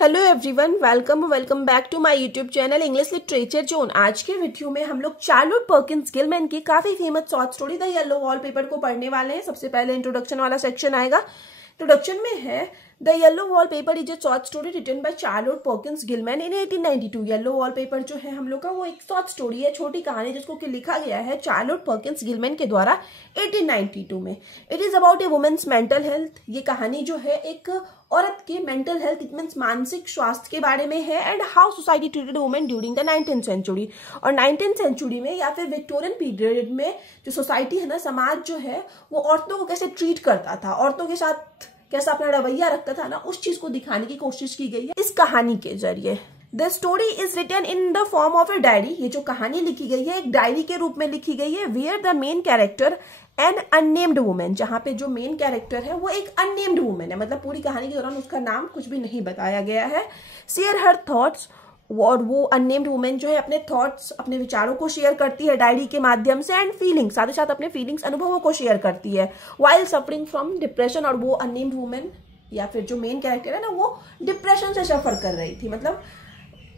Hello everyone, welcome back to my YouTube channel English literature zone. आज के video में हम लोग चार्लोट पर्किंस गिलमैन की काफी famous short story the yellow wallpaper को पढ़ने वाले हैं। सबसे पहले इंट्रोडक्शन वाला सेक्शन आएगा। इंट्रोडक्शन में है the yellow wallpaper is a short story written by Charlotte Perkins Gilman in 1892। Yellow wallpaper जो है हम लोग का वो एक शॉर्ट स्टोरी है, छोटी कहानी, जिसको कि लिखा गया है चार्लोट पर्किंस गिलमैन के द्वारा 1892 में। It is about a women's mental health. ये कहानी जो है एक औरत के मेंटल हेल्थ, इट मीन्स मानसिक स्वास्थ्य के बारे में है, and how society treated women during the 19th century. और 19th सेंचुरी में या फिर विक्टोरियन पीरियड में जो सोसाइटी है ना, समाज जो है वो औरतों को कैसे ट्रीट करता था, औरतों के साथ कैसा अपना रवैया रखता था ना, उस चीज को दिखाने की कोशिश की गई है इस कहानी के जरिए। The story is written in the form of a diary. ये जो कहानी लिखी गई है एक डायरी के रूप में लिखी गई है। Where the main character an unnamed women, जहां पे जो मेन कैरेक्टर है वो एक अननेम्ड वुमेन है, मतलब पूरी कहानी के दौरान उसका नाम कुछ भी नहीं बताया गया है। शेयर हर थॉट्स, और वो अननेम्ड वुमेन जो है अपने थॉट्स, अपने विचारों को शेयर करती है डायरी के माध्यम से, एंड फीलिंग्स, साथ ही साथ अपने फीलिंग्स, अनुभवों को शेयर करती है वाइल सफरिंग फ्रॉम डिप्रेशन। और वो अननेम्ड वुमेन या फिर जो मेन कैरेक्टर है ना, वो डिप्रेशन से सफर कर रही थी। मतलब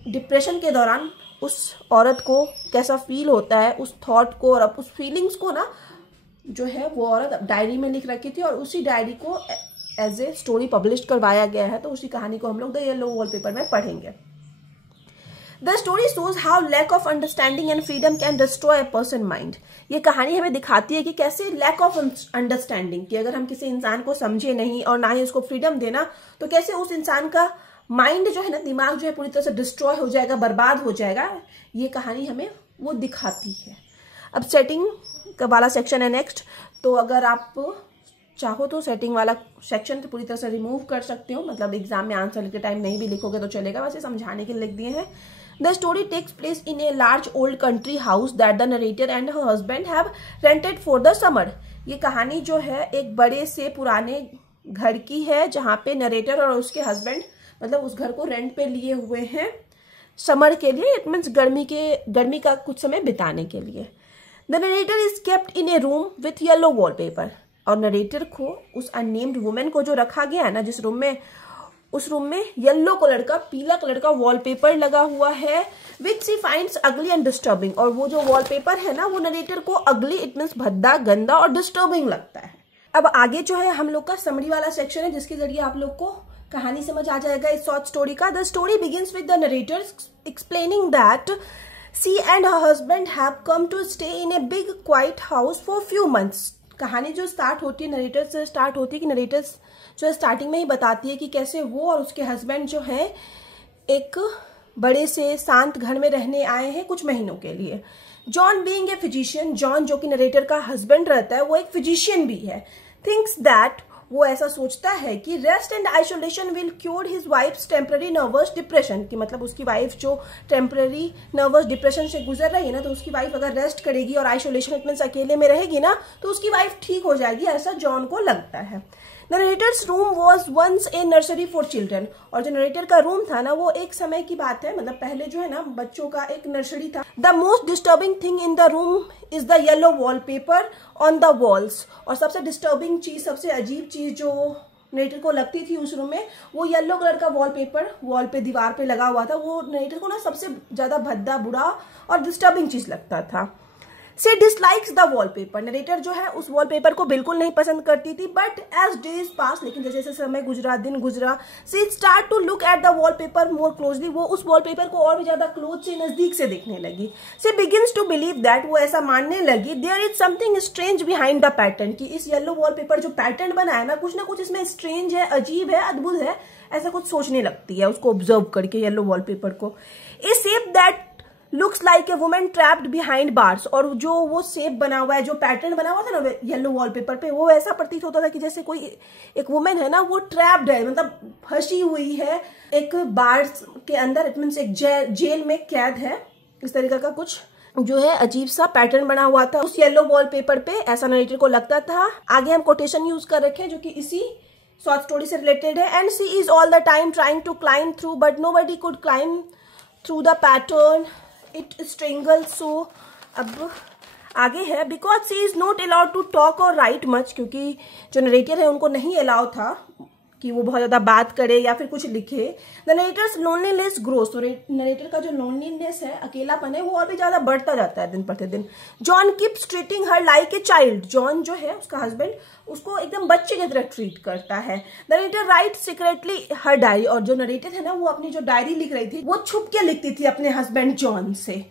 डिप्रेशन के दौरान उस औरत को कैसा फील होता है, उस थॉट को और उस फीलिंग्स को ना जो है वो औरत डायरी में लिख रखी थी, और उसी डायरी को एज ए स्टोरी पब्लिश करवाया गया है। तो उसी कहानी को हम लोग द येलो वॉलपेपर में पढ़ेंगे। The story shows how lack of understanding and freedom can destroy a person's mind. ये कहानी हमें दिखाती है कि कैसे lack of understanding, कि अगर हम किसी इंसान को समझे नहीं और ना ही उसको फ्रीडम देना, तो कैसे उस इंसान का माइंड जो है ना, दिमाग जो है पूरी तरह से डिस्ट्रॉय हो जाएगा, बर्बाद हो जाएगा। ये कहानी हमें वो दिखाती है। अब सेटिंग का वाला सेक्शन है नेक्स्ट। तो अगर आप चाहो तो सेटिंग वाला सेक्शन तो पूरी तरह से रिमूव कर सकते हो, मतलब एग्जाम में आंसर लिखते टाइम नहीं भी लिखोगे तो चलेगा, वैसे समझाने के लिए लिख दिए हैं। The story takes place in a large old country house that the narrator and her husband have rented for the summer. ये कहानी जो है एक बड़े से पुराने घर की है, जहाँ पे नरेटर और उसके हस्बैंड मतलब उस घर को रेंट पे लिए हुए हैं समर के लिए, इट मीन्स गर्मी का कुछ समय बिताने के लिए। The narrator is kept in a room with yellow wallpaper. और नरेटर को, उस अननेम्ड वुमेन को जो रखा गया है ना जिस रूम में, उस रूम में येलो कलर का, पीला कलर का वॉलपेपर लगा हुआ है, विच सी फाइंड्स अगली एंड डिस्टर्बिंग। और वो जो वॉलपेपर है ना, वो नरेटर को अगली, इट मीन्स भद्दा, गंदा और डिस्टर्बिंग लगता है। अब आगे जो है हम लोग का समरी वाला सेक्शन है, जिसके जरिए आप लोग को कहानी समझ आ जाएगा इस शॉर्ट स्टोरी का। The story begins with the narrator explaining that she and her husband have come to stay in a big quiet house for few months. कहानी जो स्टार्ट होती है नरेटर से स्टार्ट होती है, कि नरेटर जो है स्टार्टिंग में ही बताती है कि कैसे वो और उसके हस्बैंड जो है एक बड़े से शांत घर में रहने आए हैं कुछ महीनों के लिए। John being a physician, John जो कि नरेटर का हस्बैंड रहता है वो एक फिजिशियन भी है, थिंक्स दैट, वो ऐसा सोचता है कि rest and isolation will cure his wives temporary nervous depression, कि मतलब उसकी वाइफ जो टेम्पररी नर्वस डिप्रेशन से गुजर रही है ना, तो उसकी वाइफ अगर रेस्ट करेगी और आइसोलेशन इट मीन्स अकेले में रहेगी ना, तो उसकी वाइफ ठीक हो जाएगी, ऐसा जॉन को लगता है। The narrator's room was once a nursery for children. और जो नरेटर का रूम था ना, वो एक समय की बात है, मतलब पहले जो है ना बच्चों का एक नर्सरी था। The most disturbing thing in the room is the yellow wallpaper on the walls. और सबसे डिस्टर्बिंग चीज, सबसे अजीब चीज जो नरेटर को लगती थी उस रूम में, वो येलो कलर का वॉलपेपर वॉल पे, दीवार पे लगा हुआ था। वो नरेटर को ना सबसे ज्यादा भद्दा, बुरा और डिस्टर्बिंग चीज लगता था। She dislikes the wallpaper. Narrator जो है उस वॉलपेपर को बिल्कुल नहीं पसंद करती थी, बट एज डेज पास, लेकिन जैसे जैसे समय गुजरा, दिन गुजरा, she start to look at the wallpaper more closely. वो उस वॉलपेपर को और भी ज्यादा क्लोज से, नजदीक से देखने लगी। She begins to believe that, वो ऐसा मानने लगी, there is something strange behind the pattern, कि इस येलो वॉलपेपर जो पैटर्न बना है ना, कुछ ना कुछ इसमें स्ट्रेंज है, अजीब है, अद्भुत है, ऐसा कुछ सोचने लगती है उसको ऑब्जर्व करके येलो वॉलपेपर को। A shape that looks like a women trapped behind bars. और जो वो शेप बना हुआ है, जो पैटर्न बना हुआ था ना येलो वॉलपेपर पे, वो ऐसा प्रतीत होता था कि जैसे कोई एक वुमेन है ना, वो ट्रैप्ड है, मतलब फंसी हुई है एक बार्स के अंदर, इट मीन्स एक जेल में कैद है। इस तरीके का कुछ जो है अजीब सा पैटर्न बना हुआ था उस येलो वॉलपेपर पे, ऐसा नरेटर को लगता था। आगे हम कोटेशन यूज कर रखे हैं जो कि इसी शॉर्ट स्टोरी से रिलेटेड है। And she is all the time trying to climb through but nobody could climb through the pattern, it strangle. So अब आगे है, because she is not allowed to talk और राइट मच, क्योंकि जो narrator है उनको नहीं अलाउ था कि वो बहुत ज्यादा बात करे या फिर कुछ लिखे। द नरेटर्स लोनलीनेस ग्रोस, तो नरेटर का जो लोनलीनेस है, अकेलापन है, वो और भी ज्यादा बढ़ता जाता है दिन प्रतिदिन। John keeps treating her like a child, John जो है उसका हस्बैंड उसको एकदम बच्चे की तरह ट्रीट करता है। The narrator right secretly her diary, और जो नरेटर है ना वो अपनी जो डायरी लिख रही थी वो छुप के लिखती थी अपने हस्बैंड जॉन से।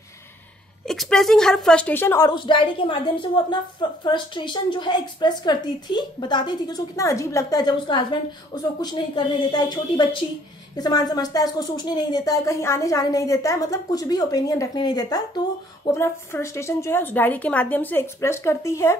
एक्सप्रेसिंग हर फ्रस्ट्रेशन, और उस डायरी के माध्यम से वो अपना फ्रस्ट्रेशन जो है एक्सप्रेस करती थी, बताती थी कि उसको कितना अजीब लगता है जब उसका हस्बैंड उसको कुछ नहीं करने देता है, छोटी बच्ची के समान समझता है, उसको सोचने नहीं देता है, कहीं आने जाने नहीं देता है, मतलब कुछ भी ओपिनियन रखने नहीं देता। तो वो अपना फ्रस्ट्रेशन जो है उस डायरी के माध्यम से एक्सप्रेस करती है।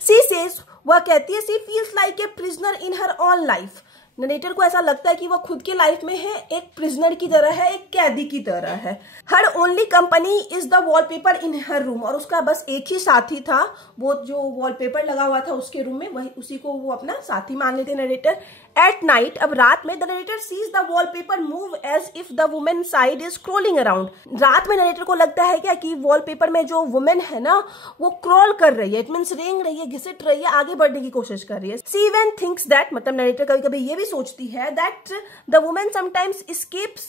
सी सेज, वह कहती है, she feels like a prisoner in her own life, narrator को ऐसा लगता है कि वो खुद की लाइफ में है, एक प्रिजनर की तरह है, एक कैदी की तरह है। Her only company is the wallpaper in her room, और उसका बस एक ही साथी था, वो जो वॉलपेपर लगा हुआ था उसके रूम में, वही उसी को वो अपना साथी मान लेते नरेटर। एट नाइट, अब रात में, the narrator sees the wallpaper move as if the women side is crawling around, रात में नरेटर को लगता है क्या कि वॉलपेपर में जो वुमेन है ना वो क्रोल कर रही है, इट मीन्स रेंग रही है, घिसट रही है, आगे बढ़ने की कोशिश कर रही है। सी इवन थिंक्स दैट, मतलब नरेटर कभी कभी ये भी सोचती है that the women sometimes escapes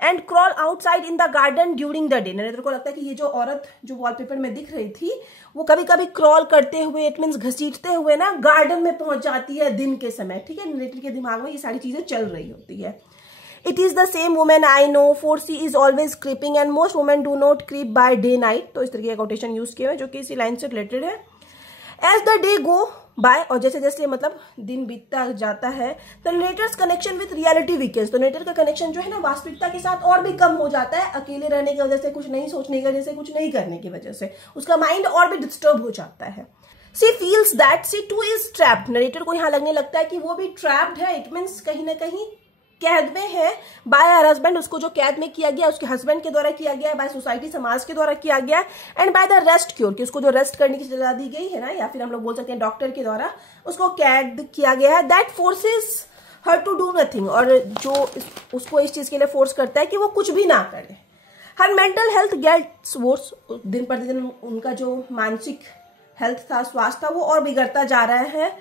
and crawl outside in the garden during the day, narrator को लगता है कि ये जो औरत जो वॉलपेपर में दिख रही थी वो कभी कभी क्रॉल करते हुए, इट मीन्स घसीटते हुए ना गार्डन में पहुंच जाती है दिन के समय, ठीक है। नरेटर के दिमाग में ये सारी चीजें चल रही होती है। It is the same women I know, for she is always creeping and most women do not creep by day night, तो इस तरीके का कोटेशन यूज किया है जो कि इसी लाइन से रिलेटेड है। As the day go by, और जैसे जैसे मतलब दिन बीतता जाता है, the narrator's connection with reality weakens, तो नरेटर का कनेक्शन जो है ना वास्तविकता के साथ और भी कम हो जाता है, अकेले रहने की वजह से, कुछ नहीं सोचने की वजह से, कुछ नहीं करने की वजह से उसका माइंड और भी डिस्टर्ब हो जाता है। She feels that she too is trapped, narrator को यहाँ लगने लगता है कि वो भी ट्रैप्ड है, इट मीन्स कहीं ना कहीं कैद में है, बाय हर हस्बैंड, उसको जो कैद में किया गया उसके हस्बैंड के द्वारा किया गया, बाय सोसाइटी, समाज के द्वारा किया गया, and by the rest cure, कि उसको जो रेस्ट करने की सजा दी गई है ना, या फिर हम लोग बोल सकते हैं डॉक्टर के द्वारा उसको कैद किया गया है। That forces her to do nothing, और जो उसको इस चीज के लिए फोर्स करता है कि वो कुछ भी ना करे। Her mental health gets worse, दिन प्रतिदिन उनका जो मानसिक हेल्थ था, स्वास्थ्य था, वो और बिगड़ता जा रहा है।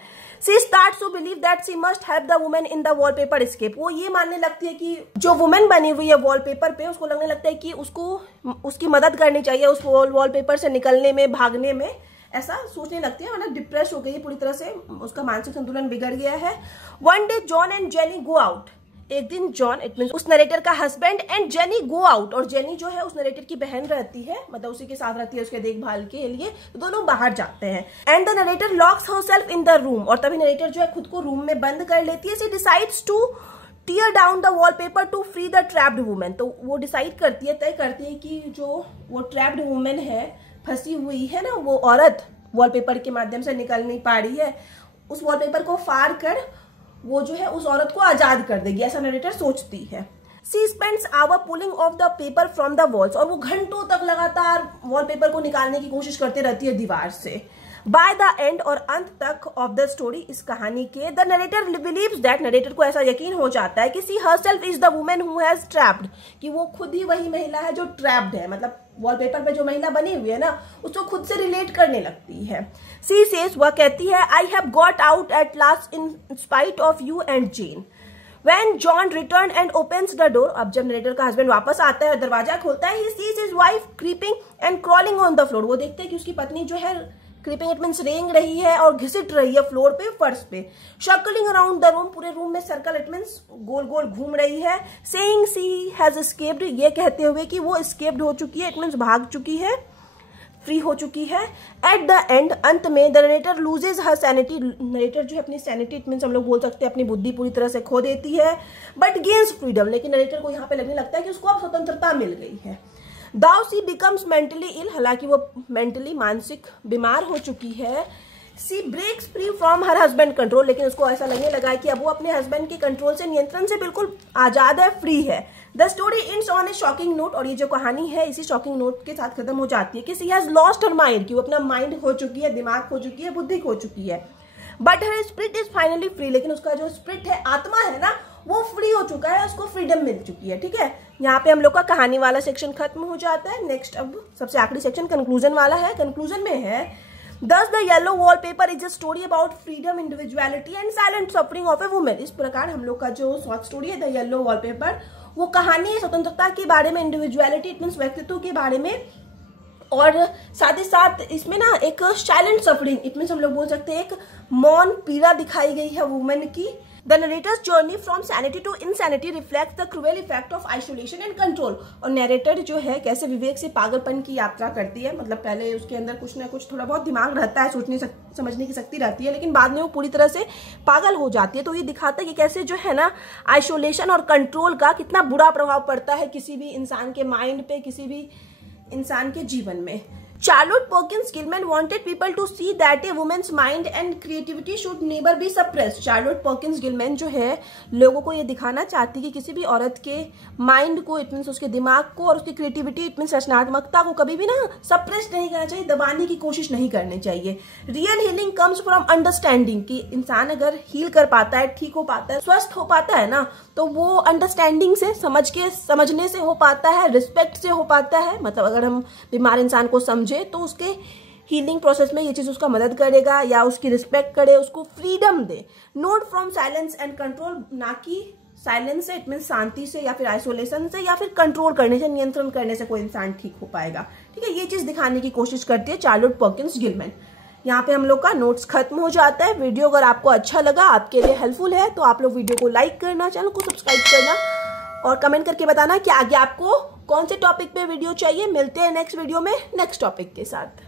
She starts to believe that she must help the woman in the wallpaper escape, वो ये मानने लगती है कि जो वुमेन बनी हुई है वॉलपेपर पे, उसको लगने लगता है कि उसको उसकी मदद करनी चाहिए उस वॉलपेपर से निकलने में, भागने में, ऐसा सोचने लगती है, मतलब डिप्रेस हो गई है पूरी तरह से, उसका मानसिक संतुलन बिगड़ गया है। One day John and jenny go out, एक दिन जॉन, इट मीन उस नरेटर का husband, and jenny go out, और जेनी जो है उस नरेटर की बहन रहती है, मतलब उसी के साथ रहती है उसके देखभाल के लिए, तो दोनों बाहर जाते हैं। And the narrator locks herself in the room, और तभी नरेटर जो है खुद को रूम में बंद कर लेती है। She decides to tear down the wallpaper to free the trapped women, तो वो डिसाइड करती है, तय करती है कि जो वो ट्रैप्ड वुमेन है, फंसी हुई है ना वो औरत, वॉलपेपर के माध्यम से निकल नहीं पा रही है, उस वॉलपेपर को फाड़ कर वो जो है उस औरत को आजाद कर देगी, ऐसा नरेटर सोचती है। She spends hour pulling off the paper from the walls, और वो घंटों तक लगातार वॉलपेपर को निकालने की कोशिश करती रहती है दीवार से। बाय द एंड, और अंत तक ऑफ द स्टोरी, इस कहानी के, the narrator believes that, narrator को ऐसा यकीन हो जाता है कि she herself is the women who has trapped, कि वो खुद ही वही महिला है जो ट्रैप्ड है, मतलब वॉलपेपर पे जो महिला बनी हुई है ना उसको खुद से रिलेट करने लगती है। सी सेज, वह कहती है, I have got out at last in spite of you and Jane. When John returned and opens the door, अब जब नरेटर का हस्बैंड वापस आता है और दरवाजा खोलता है, he sees his wife creeping and crawling on the floor, वो देखते हैं कि उसकी पत्नी जो है क्रीपिंग, इट मीन्स रेंग रही है और घिसट रही है फ्लोर पे, फर्श पे। सर्कलिंग अराउंड द रूम, पूरे रूम में सर्कल, इट मीन्स गोल गोल घूम रही है। सेइंग शी हैज एस्केप्ड, ये कहते हुए कि वो एस्केप्ड हो चुकी है, इट मीन्स भाग चुकी है, फ्री हो चुकी है। एट द एंड, अंत में, the narrator loses her sanity, narrator जो है अपनी सैनिटी, इट मीन्स हम लोग बोल सकते हैं अपनी बुद्धि पूरी तरह से खो देती है, बट गेन्स फ्रीडम, लेकिन नरेटर को यहाँ पे लगने लगता है कि उसको अब स्वतंत्रता मिल गई है। दाउ सी बिकम्स मेंटली इल, हालांकि वो मेंटली, मानसिक बीमार हो चुकी है। She breaks free from her husband control, लेकिन उसको ऐसा लगने लगा है कि अब वो अपने हस्बैंड के कंट्रोल से, नियंत्रण से बिल्कुल आजाद है, फ्री है। The story ends on A shocking note, और ये जो कहानी है इसी शॉकिंग नोट के साथ खत्म हो जाती है कि सी हैज लॉस्ट हर माइंड, कि वो अपना माइंड खो चुकी है, दिमाग खो चुकी है, बुद्धि खो चुकी है। But her spirit is finally free, लेकिन उसका जो स्पिरिट है, आत्मा है ना, वो फ्री हो चुका है, उसको फ्रीडम मिल चुकी है। ठीक है, यहाँ पे हम लोग का कहानी वाला सेक्शन खत्म हो जाता है। नेक्स्ट अब सबसे आखिरी सेक्शन कंक्लूजन वाला है। कंक्लूजन में है, Thus the yellow wallpaper is a story about freedom, individuality and silent suffering of a woman। इस प्रकार हम लोग का जो शॉर्ट स्टोरी है द येलो वॉलपेपर, वो कहानी है स्वतंत्रता के बारे में, इंडिविजुअलिटी इट मीन्स व्यक्तित्व के बारे में, और साथ ही साथ इसमें ना एक साइलेंट सफरिंग इट मीन्स हम लोग बोल सकते हैं एक मौन पीड़ा दिखाई गई है वुमेन की। The narrator's journey from sanity to insanity reflect the cruel effect of isolation and control. और नरेटर जो है कैसे विवेक से पागलपन की यात्रा करती है, मतलब पहले उसके अंदर कुछ ना कुछ थोड़ा बहुत दिमाग रहता है, सोचने समझने की शक्ति रहती है, लेकिन बाद में वो पूरी तरह से पागल हो जाती है। तो ये दिखाता है कि कैसे जो है ना आइसोलेशन और कंट्रोल का कितना बुरा प्रभाव पड़ता है किसी भी इंसान के माइंड पे, किसी भी इंसान के जीवन में। Charlotte Perkins Gilman wanted people to see that a woman's mind and creativity should never be suppressed। Charlotte Perkins Gilman जो है लोगों को ये दिखाना चाहती कि किसी भी औरत के माइंड को इट मीन्स उसके दिमाग को और उसकी क्रिएटिविटी इट मीन्स रचनात्मकता को कभी भी ना सप्रेस नहीं करना चाहिए, दबाने की कोशिश नहीं करनी चाहिए। Real healing comes from understanding, कि इंसान अगर हील कर पाता है, ठीक हो पाता है, स्वस्थ हो पाता है ना, तो वो अंडरस्टैंडिंग से समझने से हो पाता है, रिस्पेक्ट से हो पाता है। मतलब अगर हम बीमार इंसान को समझे तो उसके हीलिंग प्रोसेस में ये चीज उसका मदद करेगा, या उसकी रिस्पेक्ट करे, उसको freedom they. Note from silence and control, ना कि साइलेंस से इट मीन शांति से या फिर आइसोलेशन से या फिर कंट्रोल करने से, नियंत्रण करने से कोई इंसान ठीक हो पाएगा। ठीक है, ये चीज दिखाने की कोशिश करती है चार्लोट पर्किंस गिलमैन। यहाँ पे हम लोग का नोट्स खत्म हो जाता है। वीडियो अगर आपको अच्छा लगा, आपके लिए हेल्पफुल है, तो आप लोग वीडियो को लाइक करना, चैनल को सब्सक्राइब करना और कमेंट करके बताना कि आगे आपको कौन से टॉपिक पे वीडियो चाहिए। मिलते हैं नेक्स्ट वीडियो में नेक्स्ट टॉपिक के साथ।